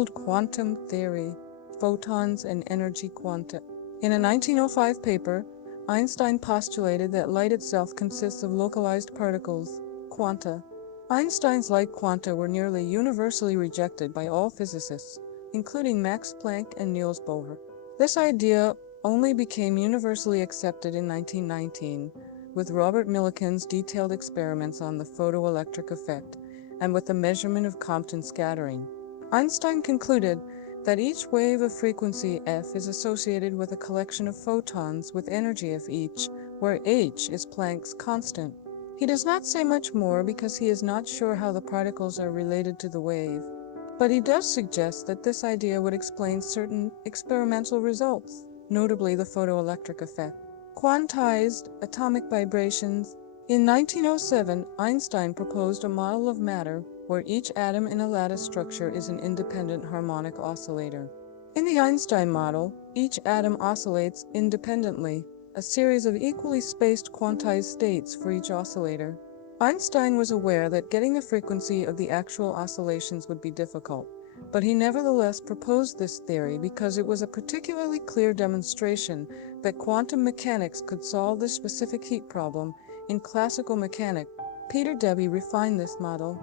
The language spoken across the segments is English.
entitled Quantum Theory, Photons and Energy Quanta. In a 1905 paper, Einstein postulated that light itself consists of localized particles, quanta. Einstein's light quanta were nearly universally rejected by all physicists, including Max Planck and Niels Bohr. This idea only became universally accepted in 1919, with Robert Millikan's detailed experiments on the photoelectric effect and with the measurement of Compton scattering. Einstein concluded that each wave of frequency f is associated with a collection of photons with energy of each, where h is Planck's constant. He does not say much more because he is not sure how the particles are related to the wave, but he does suggest that this idea would explain certain experimental results, notably the photoelectric effect. Quantized atomic vibrations. In 1907, Einstein proposed a model of matter where each atom in a lattice structure is an independent harmonic oscillator. In the Einstein model, each atom oscillates independently, a series of equally spaced quantized states for each oscillator. Einstein was aware that getting the frequency of the actual oscillations would be difficult, but he nevertheless proposed this theory because it was a particularly clear demonstration that quantum mechanics could solve the specific heat problem in classical mechanics. Peter Debye refined this model.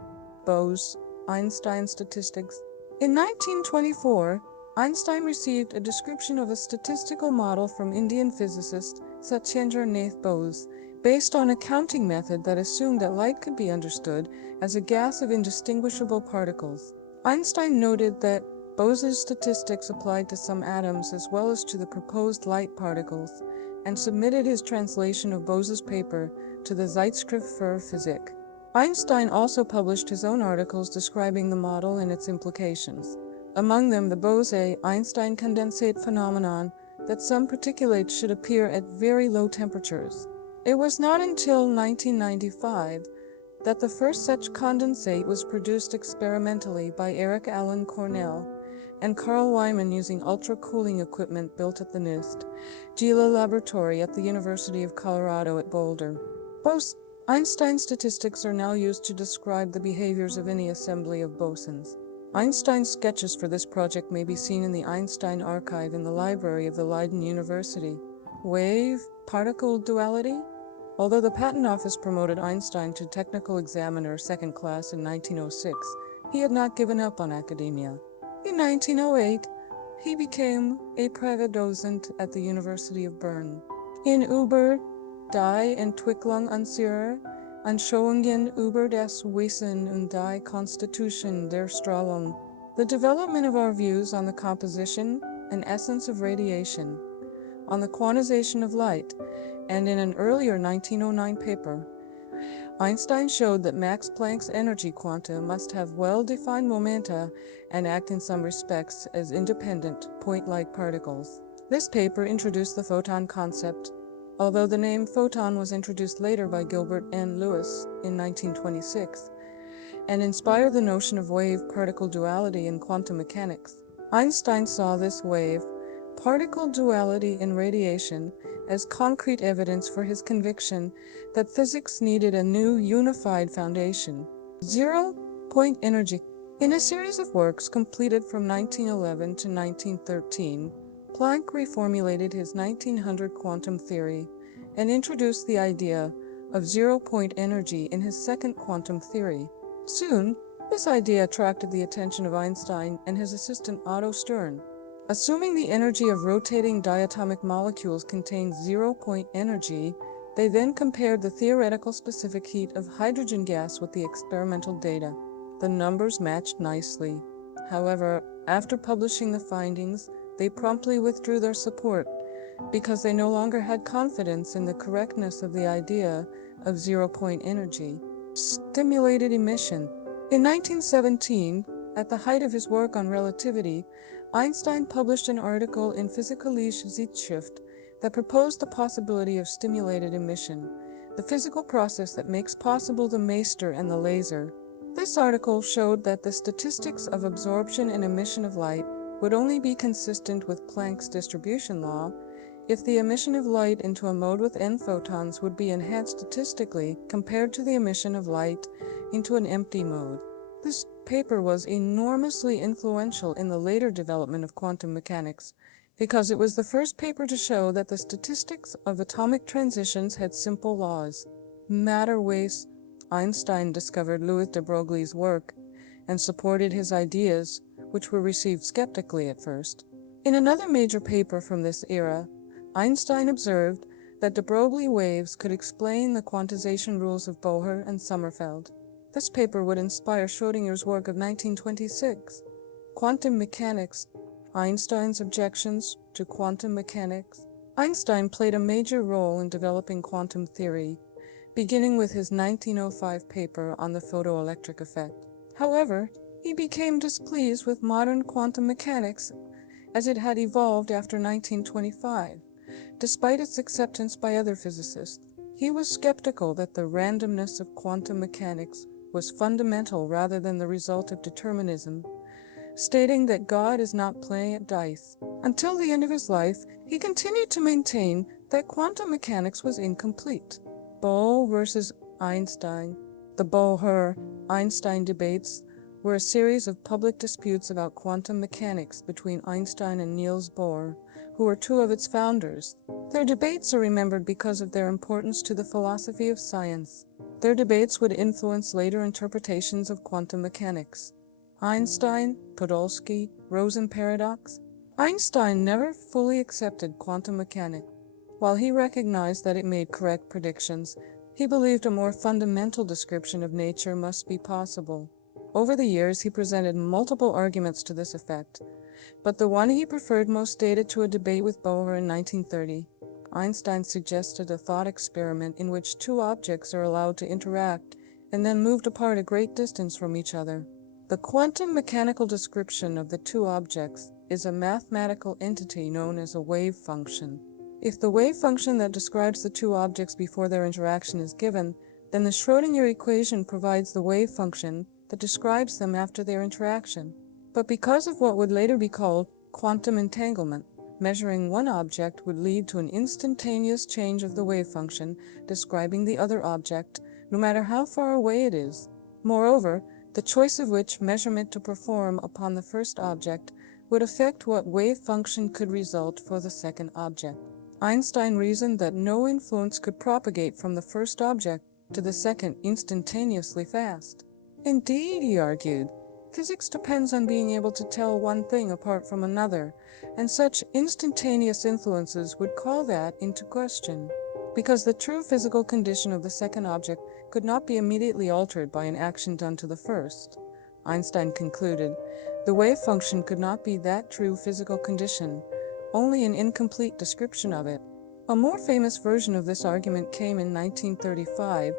Bose, Einstein statistics. In 1924, Einstein received a description of a statistical model from Indian physicist Satyendra Nath Bose, based on a counting method that assumed that light could be understood as a gas of indistinguishable particles. Einstein noted that Bose's statistics applied to some atoms as well as to the proposed light particles, and submitted his translation of Bose's paper to the Zeitschrift für Physik. Einstein also published his own articles describing the model and its implications, among them the Bose-Einstein condensate phenomenon, that some particulates should appear at very low temperatures. It was not until 1995 that the first such condensate was produced experimentally by Eric Allen Cornell and Carl Wyman using ultra-cooling equipment built at the NIST Gila Laboratory at the University of Colorado at Boulder. Einstein statistics are now used to describe the behaviors of any assembly of bosons. Einstein's sketches for this project may be seen in the Einstein archive in the library of the Leiden University. Wave-particle duality? Although the Patent Office promoted Einstein to Technical Examiner Second Class in 1906, he had not given up on academia. In 1908, he became a private docent at the University of Bern. In Über die Entwicklung unserer Anschauungen über das Wesen und die Konstitution der Strahlung, the development of our views on the composition and essence of radiation, on the quantization of light, and in an earlier 1909 paper, Einstein showed that Max Planck's energy quanta must have well-defined momenta and act in some respects as independent, point-like particles. This paper introduced the photon concept, although the name photon was introduced later by Gilbert N. Lewis in 1926, and inspired the notion of wave-particle duality in quantum mechanics. Einstein saw this wave-particle duality in radiation as concrete evidence for his conviction that physics needed a new unified foundation. Zero-point energy. In a series of works completed from 1911 to 1913, Planck reformulated his 1900 quantum theory and introduced the idea of zero-point energy in his second quantum theory. Soon, this idea attracted the attention of Einstein and his assistant Otto Stern. Assuming the energy of rotating diatomic molecules contains zero-point energy, they then compared the theoretical specific heat of hydrogen gas with the experimental data. The numbers matched nicely. However, after publishing the findings, they promptly withdrew their support because they no longer had confidence in the correctness of the idea of zero-point energy. Stimulated emission. In 1917, at the height of his work on relativity, Einstein published an article in Physikalische Zeitschrift that proposed the possibility of stimulated emission, the physical process that makes possible the maester and the laser. This article showed that the statistics of absorption and emission of light would only be consistent with Planck's distribution law if the emission of light into a mode with n photons would be enhanced statistically compared to the emission of light into an empty mode. This paper was enormously influential in the later development of quantum mechanics, because it was the first paper to show that the statistics of atomic transitions had simple laws. Matter waste. Einstein discovered Louis de Broglie's work and supported his ideas, which were received skeptically at first. In another major paper from this era, Einstein observed that de Broglie waves could explain the quantization rules of Bohr and Sommerfeld. This paper would inspire Schrödinger's work of 1926. Quantum mechanics. Einstein's objections to quantum mechanics. Einstein played a major role in developing quantum theory, beginning with his 1905 paper on the photoelectric effect. However, he became displeased with modern quantum mechanics as it had evolved after 1925. Despite its acceptance by other physicists, he was skeptical that the randomness of quantum mechanics was fundamental rather than the result of determinism, stating that God is not playing at dice. Until the end of his life, he continued to maintain that quantum mechanics was incomplete. Bohr versus Einstein. The Bohr-Einstein debates were a series of public disputes about quantum mechanics between Einstein and Niels Bohr, who were two of its founders. Their debates are remembered because of their importance to the philosophy of science. Their debates would influence later interpretations of quantum mechanics. Einstein, Podolsky, Rosen paradox. Einstein never fully accepted quantum mechanics. While he recognized that it made correct predictions, he believed a more fundamental description of nature must be possible. Over the years, he presented multiple arguments to this effect, but the one he preferred most dated to a debate with Bohr in 1930. Einstein suggested a thought experiment in which two objects are allowed to interact and then moved apart a great distance from each other. The quantum mechanical description of the two objects is a mathematical entity known as a wave function. If the wave function that describes the two objects before their interaction is given, then the Schrödinger equation provides the wave function that describes them after their interaction. But because of what would later be called quantum entanglement, measuring one object would lead to an instantaneous change of the wave function describing the other object, no matter how far away it is. Moreover, the choice of which measurement to perform upon the first object would affect what wave function could result for the second object. Einstein reasoned that no influence could propagate from the first object to the second instantaneously fast. Indeed, he argued, physics depends on being able to tell one thing apart from another, and such instantaneous influences would call that into question. Because the true physical condition of the second object could not be immediately altered by an action done to the first, Einstein concluded, the wave function could not be that true physical condition, only an incomplete description of it. A more famous version of this argument came in 1935,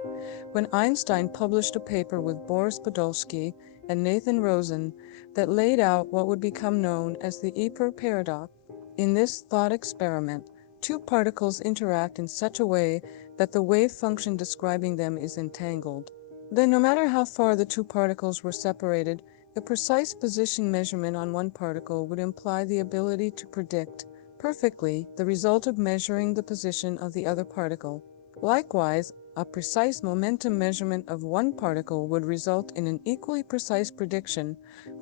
when Einstein published a paper with Boris Podolsky and Nathan Rosen that laid out what would become known as the Ypres paradox. In this thought experiment, two particles interact in such a way that the wave function describing them is entangled. Then, no matter how far the two particles were separated, the precise position measurement on one particle would imply the ability to predict perfectly the result of measuring the position of the other particle. Likewise, a precise momentum measurement of one particle would result in an equally precise prediction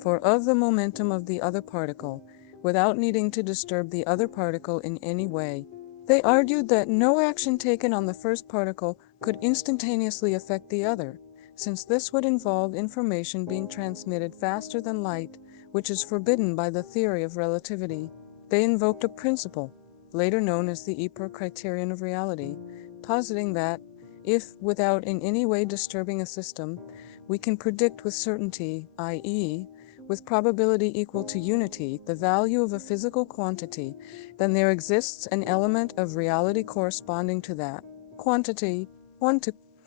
of the momentum of the other particle, without needing to disturb the other particle in any way. They argued that no action taken on the first particle could instantaneously affect the other, since this would involve information being transmitted faster than light, which is forbidden by the theory of relativity. They invoked a principle, later known as the Ypres criterion of reality, positing that, if, without in any way disturbing a system, we can predict with certainty, i.e., with probability equal to unity, the value of a physical quantity, then there exists an element of reality corresponding to that quantity.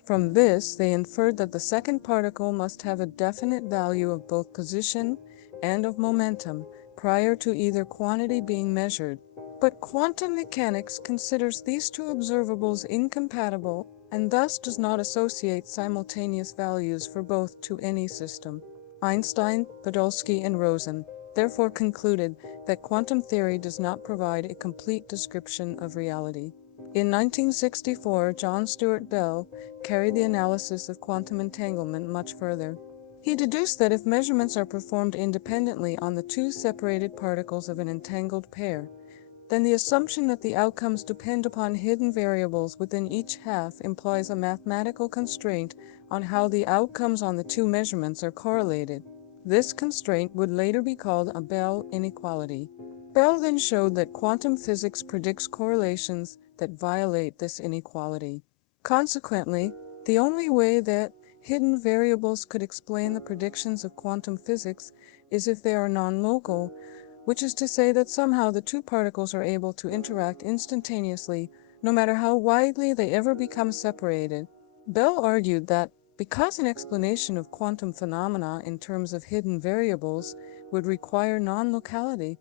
From this, they inferred that the second particle must have a definite value of both position and of momentum prior to either quantity being measured. But quantum mechanics considers these two observables incompatible and thus does not associate simultaneous values for both to any system. Einstein, Podolsky, and Rosen therefore concluded that quantum theory does not provide a complete description of reality. In 1964, John Stuart Bell carried the analysis of quantum entanglement much further. He deduced that if measurements are performed independently on the two separated particles of an entangled pair, then the assumption that the outcomes depend upon hidden variables within each half implies a mathematical constraint on how the outcomes on the two measurements are correlated. This constraint would later be called a Bell inequality. Bell then showed that quantum physics predicts correlations that violate this inequality. Consequently, the only way that hidden variables could explain the predictions of quantum physics is if they are non-local, which is to say that somehow the two particles are able to interact instantaneously, no matter how widely they ever become separated. Bell argued that because an explanation of quantum phenomena in terms of hidden variables would require non-locality,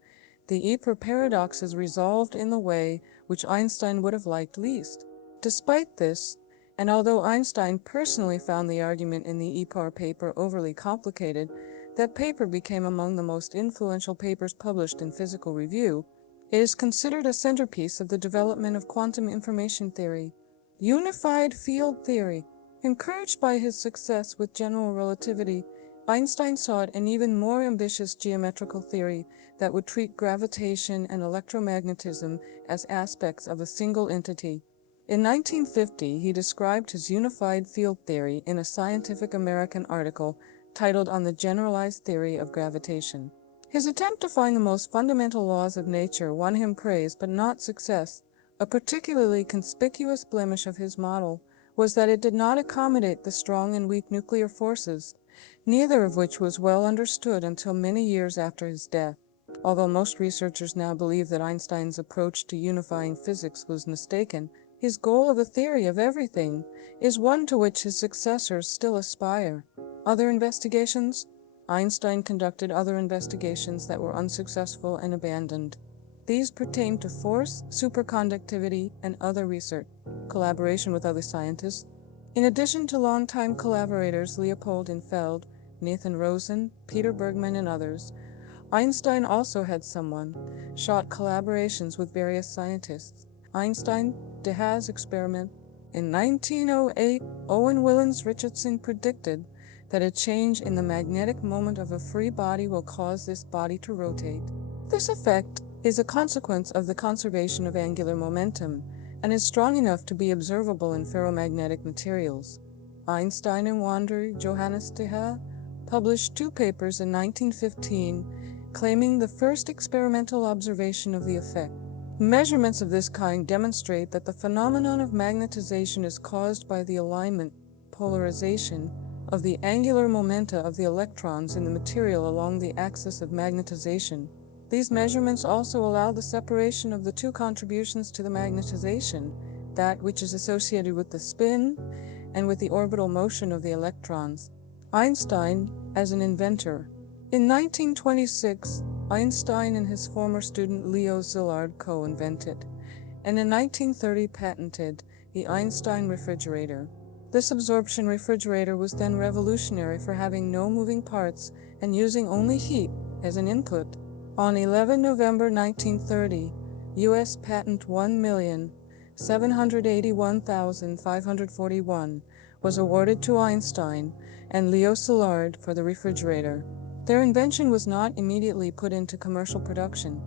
the Ypres paradox is resolved in the way which Einstein would have liked least. Despite this, and although Einstein personally found the argument in the Ypres paper overly complicated, that paper became among the most influential papers published in Physical Review. It is considered a centerpiece of the development of quantum information theory. Unified field theory. Encouraged by his success with general relativity, Einstein sought an even more ambitious geometrical theory that would treat gravitation and electromagnetism as aspects of a single entity. In 1950, he described his unified field theory in a Scientific American article titled On the Generalized Theory of Gravitation. His attempt to find the most fundamental laws of nature won him praise but not success. A particularly conspicuous blemish of his model was that it did not accommodate the strong and weak nuclear forces, neither of which was well understood until many years after his death. Although most researchers now believe that Einstein's approach to unifying physics was mistaken, his goal of a theory of everything is one to which his successors still aspire. Other investigations? Einstein conducted other investigations that were unsuccessful and abandoned. These pertain to force, superconductivity, and other research, collaboration with other scientists. In addition to longtime collaborators Leopold Unveiled, Nathan Rosen, Peter Bergman, and others, Einstein also had shot collaborations with various scientists. Einstein-De Haas experiment. In 1908, Owen Willens Richardson predicted that a change in the magnetic moment of a free body will cause this body to rotate. This effect is a consequence of the conservation of angular momentum and is strong enough to be observable in ferromagnetic materials. Einstein and Wander Johannes De Haas published two papers in 1915 claiming the first experimental observation of the effect. Measurements of this kind demonstrate that the phenomenon of magnetization is caused by the alignment, polarization, of the angular momenta of the electrons in the material along the axis of magnetization. These measurements also allow the separation of the two contributions to the magnetization, that which is associated with the spin and with the orbital motion of the electrons. Einstein as an inventor. In 1926, Einstein and his former student Leo Szilard co-invented, and in 1930 patented, the Einstein refrigerator. This absorption refrigerator was then revolutionary for having no moving parts and using only heat as an input. On 11 November 1930, U.S. Patent 1,781,541 was awarded to Einstein and Leo Szilard for the refrigerator. Their invention was not immediately put into commercial production,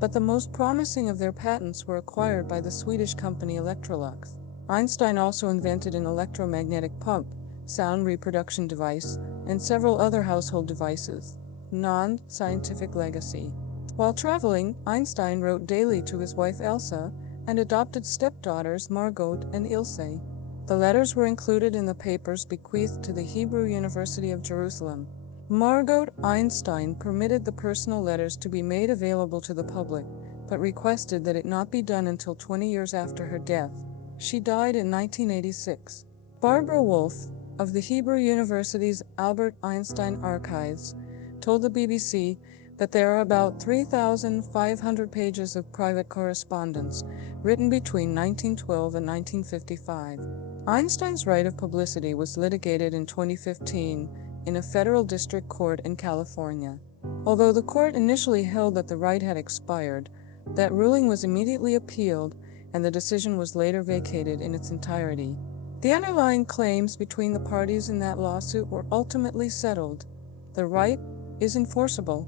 but the most promising of their patents were acquired by the Swedish company Electrolux. Einstein also invented an electromagnetic pump, sound reproduction device, and several other household devices. Non-scientific legacy. While traveling, Einstein wrote daily to his wife Elsa and adopted stepdaughters Margot and Ilse. The letters were included in the papers bequeathed to the Hebrew University of Jerusalem. Margot Einstein permitted the personal letters to be made available to the public, but requested that it not be done until 20 years after her death. She died in 1986. Barbara Wolf, of the Hebrew University's Albert Einstein Archives, told the BBC that there are about 3,500 pages of private correspondence written between 1912 and 1955. Einstein's right of publicity was litigated in 2015 in a federal district court in California. Although the court initially held that the right had expired, that ruling was immediately appealed and the decision was later vacated in its entirety. The underlying claims between the parties in that lawsuit were ultimately settled. The right is enforceable,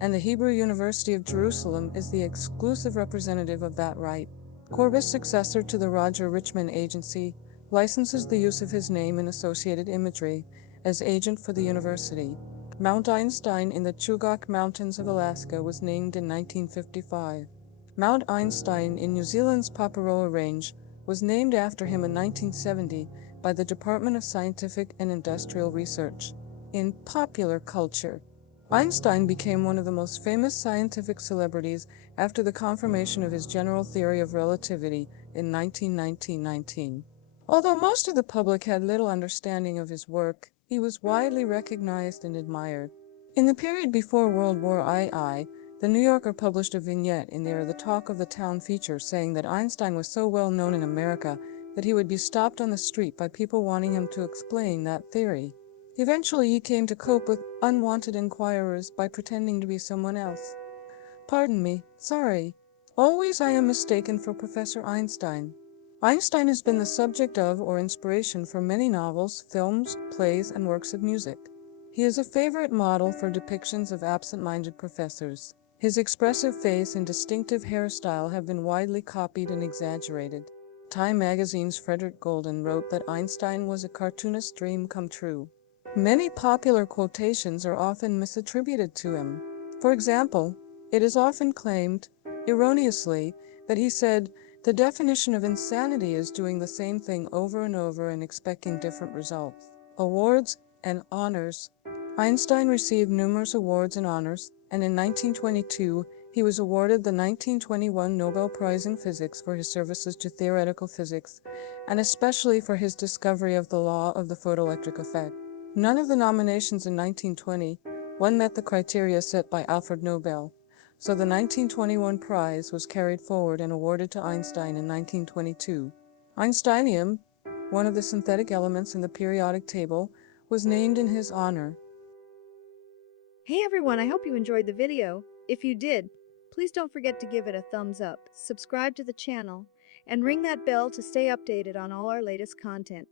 and the Hebrew University of Jerusalem is the exclusive representative of that right. Corbis, successor to the Roger Richman Agency, licenses the use of his name and associated imagery as agent for the university. Mount Einstein in the Chugach Mountains of Alaska was named in 1955. Mount Einstein in New Zealand's Paparoa Range was named after him in 1970 by the Department of Scientific and Industrial Research. In popular culture, Einstein became one of the most famous scientific celebrities after the confirmation of his general theory of relativity in 1919. Although most of the public had little understanding of his work, he was widely recognized and admired. In the period before World War II, the New Yorker published a vignette in their The Talk of the Town feature saying that Einstein was so well known in America that he would be stopped on the street by people wanting him to explain that theory. Eventually, he came to cope with unwanted inquirers by pretending to be someone else. Pardon me, sorry. Always I am mistaken for Professor Einstein. Einstein has been the subject of or inspiration for many novels, films, plays, and works of music. He is a favorite model for depictions of absent-minded professors. His expressive face and distinctive hairstyle have been widely copied and exaggerated. Time magazine's Frederick Golden wrote that Einstein was a cartoonist's dream come true. Many popular quotations are often misattributed to him. For example, it is often claimed, erroneously, that he said, "The definition of insanity is doing the same thing over and over and expecting different results." Awards and honors. Einstein received numerous awards and honors, and in 1922, he was awarded the 1921 Nobel Prize in Physics for his services to theoretical physics, and especially for his discovery of the law of the photoelectric effect. None of the nominations in 1920 met the criteria set by Alfred Nobel, so the 1921 prize was carried forward and awarded to Einstein in 1922. Einsteinium, one of the synthetic elements in the periodic table, was named in his honor. Hey everyone, I hope you enjoyed the video. If you did, please don't forget to give it a thumbs up, subscribe to the channel, and ring that bell to stay updated on all our latest content.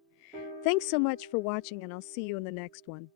Thanks so much for watching, and I'll see you in the next one.